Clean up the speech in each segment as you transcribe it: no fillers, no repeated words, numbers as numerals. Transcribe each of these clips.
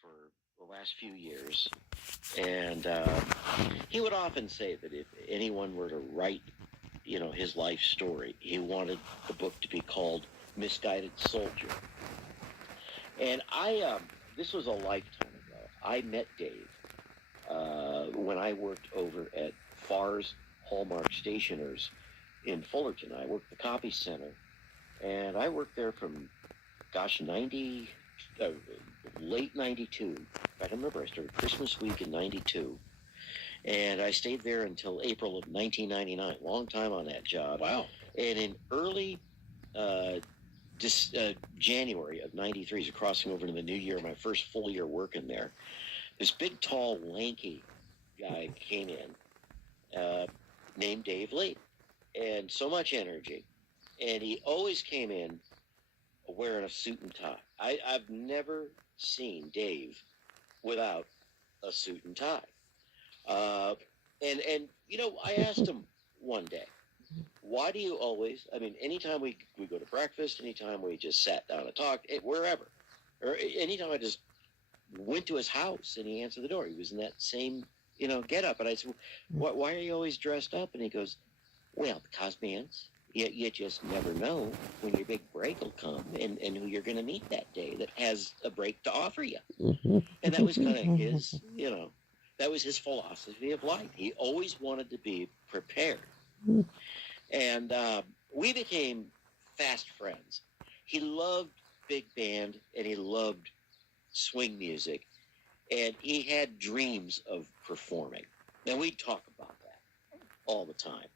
for the last few years, and he would often say that if anyone were to write, his life story, he wanted the book to be called Misguided Soldier. And this was a lifetime ago. I met Dave when I worked over at Farr's Hallmark Stationers in Fullerton. I worked the copy center, and I worked there from, 90, uh, late 92. I remember I started Christmas week in 92. And I stayed there until April of 1999. Long time on that job. Wow. And in early January of 93, so crossing over to the new year, my first full year working there, this big, tall, lanky guy came in named Dave Lee. And so much energy. And he always came in wearing a suit and tie. I've never seen Dave without a suit and tie. And I asked him one day, why do you always, anytime we go to breakfast, anytime we just sat down and talked, wherever, or anytime I just went to his house and he answered the door, he was in that same, get up. And I said, why are you always dressed up? And he goes, well, because, man, you just never know when your big break will come and who you're going to meet that day that has a break to offer you. And that was kind of his, that was his philosophy of life. He always wanted to be prepared. And we became fast friends. He loved big band and he loved swing music. And he had dreams of performing. And we'd talk about that all the time.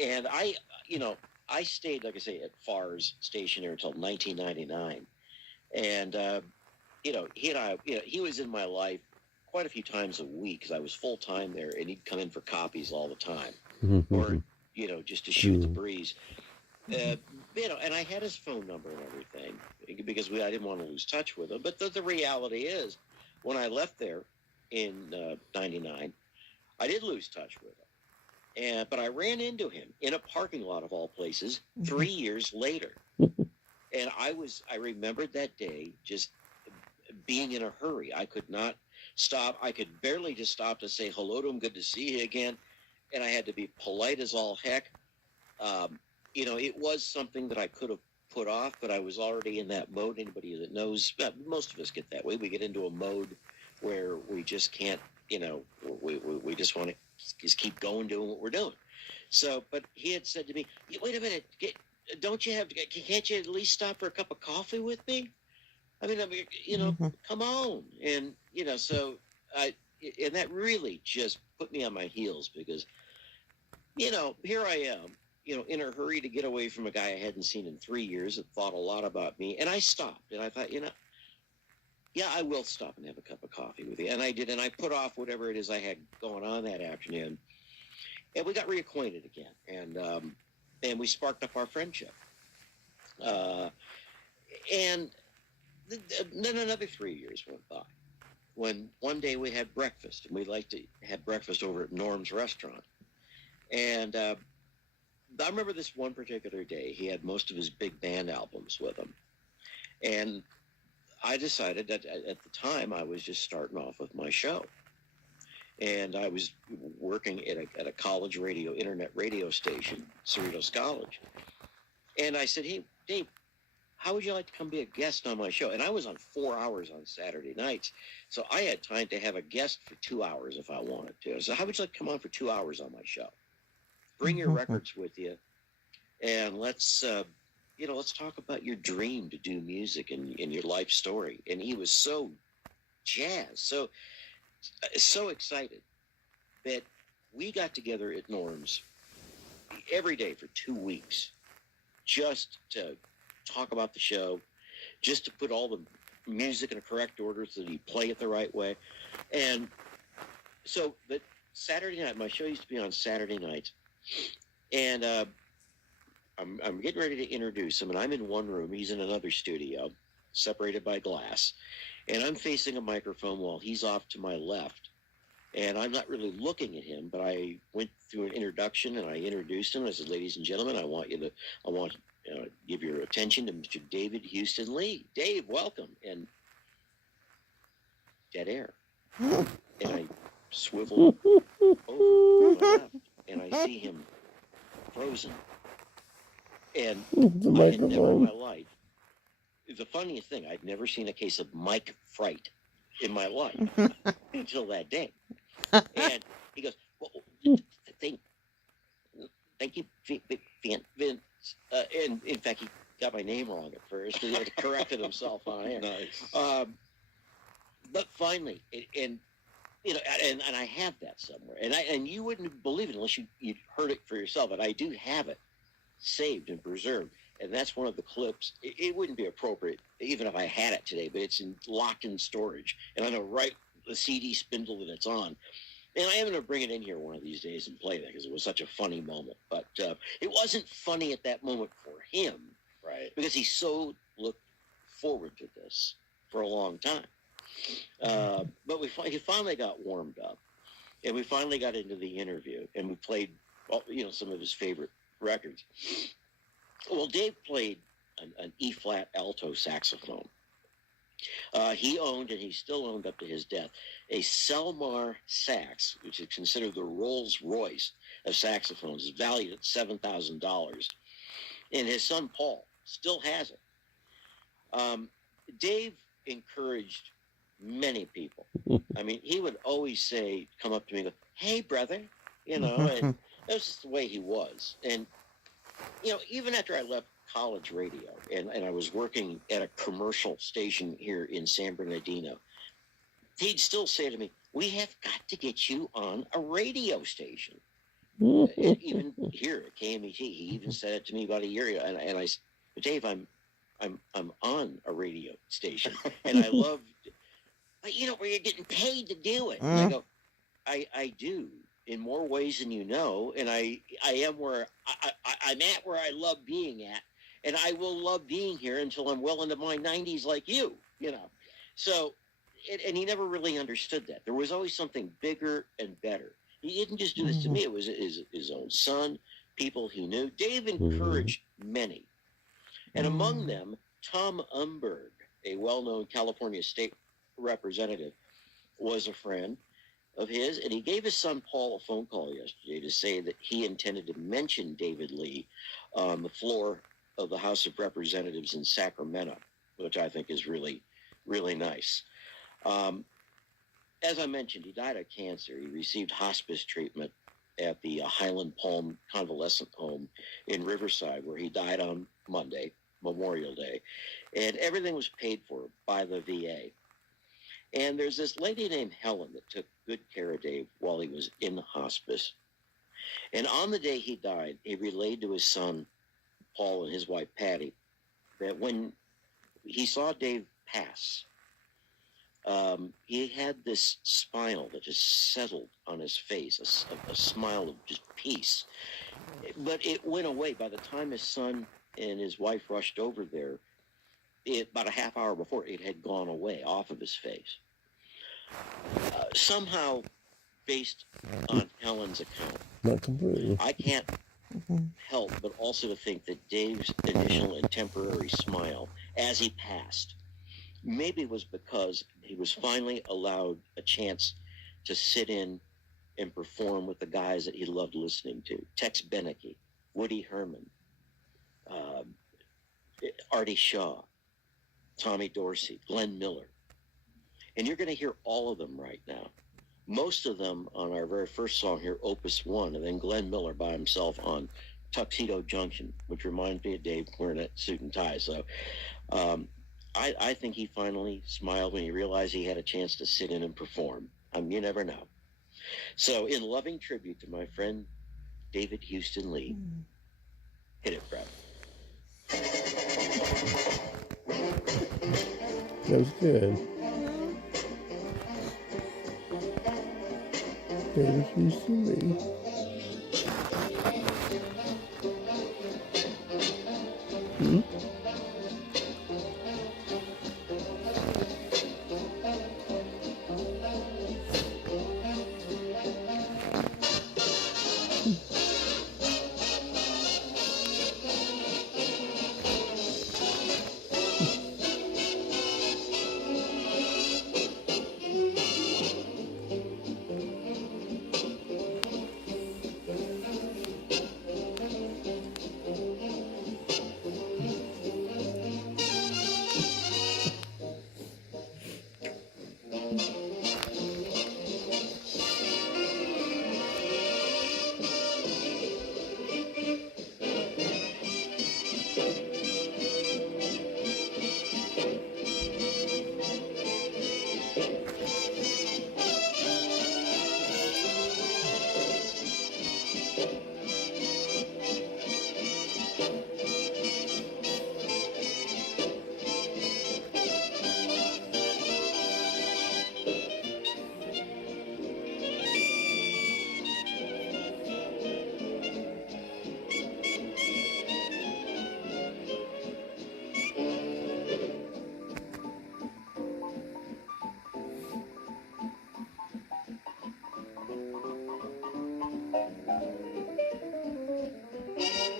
And I stayed, like I say, at Farr's Stationer until 1999. And, he and I, he was in my life quite a few times a week because I was full time there, and he'd come in for copies all the time, or just to shoot the breeze. And I had his phone number and everything because I didn't want to lose touch with him. But the reality is, when I left there in '99, I did lose touch with him. But I ran into him in a parking lot of all places 3 years later. And I remembered that day just being in a hurry. I could not stop. I could barely just stop to say hello to him. Good to see you again. And I had to be polite as all heck. It was something that I could have put off, but I was already in that mode. Anybody that knows, most of us get that way. We get into a mode where we just can't, we just want to just keep going doing what we're doing. So, but he had said to me, wait a minute, can't you at least stop for a cup of coffee with me? Come on. And, so and that really just put me on my heels because, here I am, in a hurry to get away from a guy I hadn't seen in 3 years that thought a lot about me. And I stopped and I thought, yeah, I will stop and have a cup of coffee with you. And I did. And I put off whatever it is I had going on that afternoon. And we got reacquainted again. And we sparked up our friendship. And then another 3 years went by when one day we had breakfast. And we liked to have breakfast over at Norm's restaurant. And I remember this one particular day, he had most of his big band albums with him. And I decided that at the time I was just starting off with my show. And I was working at a college internet radio station, Cerritos College. And I said, hey, Dave, how would you like to come be a guest on my show? And I was on 4 hours on Saturday nights. So I had time to have a guest for 2 hours if I wanted to. So how would you like to come on for 2 hours on my show? Bring your records with you. And let's talk about your dream to do music and your life story. And he was so jazzed, so excited that we got together at Norm's every day for 2 weeks just to talk about the show, just to put all the music in a correct order so that he play it the right way. And so, but Saturday night, my show used to be on Saturday nights, and I'm getting ready to introduce him, and I'm in one room, he's in another studio, separated by glass, and I'm facing a microphone while he's off to my left. And I'm not really looking at him, but I went through an introduction and I introduced him. I said, ladies and gentlemen, I want give your attention to Mr. David Houston Lee. Dave, welcome. And dead air. And I swivel over to my left, and I see him frozen. And I had never in my life, the funniest thing, I'd never seen a case of mic fright in my life until that day. And he goes, well, thank you, Vince. And in fact, he got my name wrong at first. He had corrected himself on air. Nice. But finally, and I have that somewhere, and you wouldn't believe it unless you'd heard it for yourself. And I do have it saved and preserved, and that's one of the clips. It wouldn't be appropriate even if I had it today, but it's locked in storage, and I know right the CD spindle that it's on. And I am going to bring it in here one of these days and play that because it was such a funny moment. But it wasn't funny at that moment for him, Right. because he so looked forward to this for a long time. But he finally got warmed up, and we finally got into the interview, and we played, some of his favorite records. Well, Dave played an E-flat alto saxophone. He owned, and he still owned up to his death, a Selmar sax, which is considered the Rolls Royce of saxophones, is valued at $7,000. And his son Paul still has it. Dave encouraged many people. I mean, he would always come up to me and go, "Hey, brother," and that was just the way he was. And, even after I left college radio and I was working at a commercial station here in San Bernardino, he'd still say to me, "We have got to get you on a radio station." And even here at KMET, he even said it to me about a year ago. And I said, "Dave, I'm on a radio station, and I love, where you're getting paid to do it." And I go, I do in more ways than you know, and I am where I'm at where I love being at, and I will love being here until I'm well into my 90s like you, So, and he never really understood that. There was always something bigger and better. He didn't just do this to me. It was his own son, people he knew. Dave encouraged many. And among them, Tom Umberg, a well-known California state representative, was a friend of his. And he gave his son Paul a phone call yesterday to say that he intended to mention David Lee on the floor of the House of Representatives in Sacramento, which I think is really, really nice. As I mentioned, he died of cancer. He received hospice treatment at the Highland Palm Convalescent Home in Riverside, where he died on Monday, Memorial Day. And everything was paid for by the VA. And there's this lady named Helen that took good care of Dave while he was in the hospice. And on the day he died, he relayed to his son, Paul, and his wife, Patty, that when he saw Dave pass, he had this smile that just settled on his face, a smile of just peace. But it went away. By the time his son and his wife rushed over there, about a half hour before, it had gone away off of his face. Somehow, based on Helen's account, Not completely. I can't help but also to think that Dave's initial and temporary smile as he passed maybe was because he was finally allowed a chance to sit in and perform with the guys that he loved listening to. Tex Beneke, Woody Herman, Artie Shaw, Tommy Dorsey, Glenn Miller. And you're going to hear all of them right now. Most of them on our very first song here, Opus 1, and then Glenn Miller by himself on Tuxedo Junction, which reminds me of Dave wearing that suit and tie. So I think he finally smiled when he realized he had a chance to sit in and perform. You never know. So in loving tribute to my friend David Houston Lee, hit it, Brad. That was good. David Houston Lee.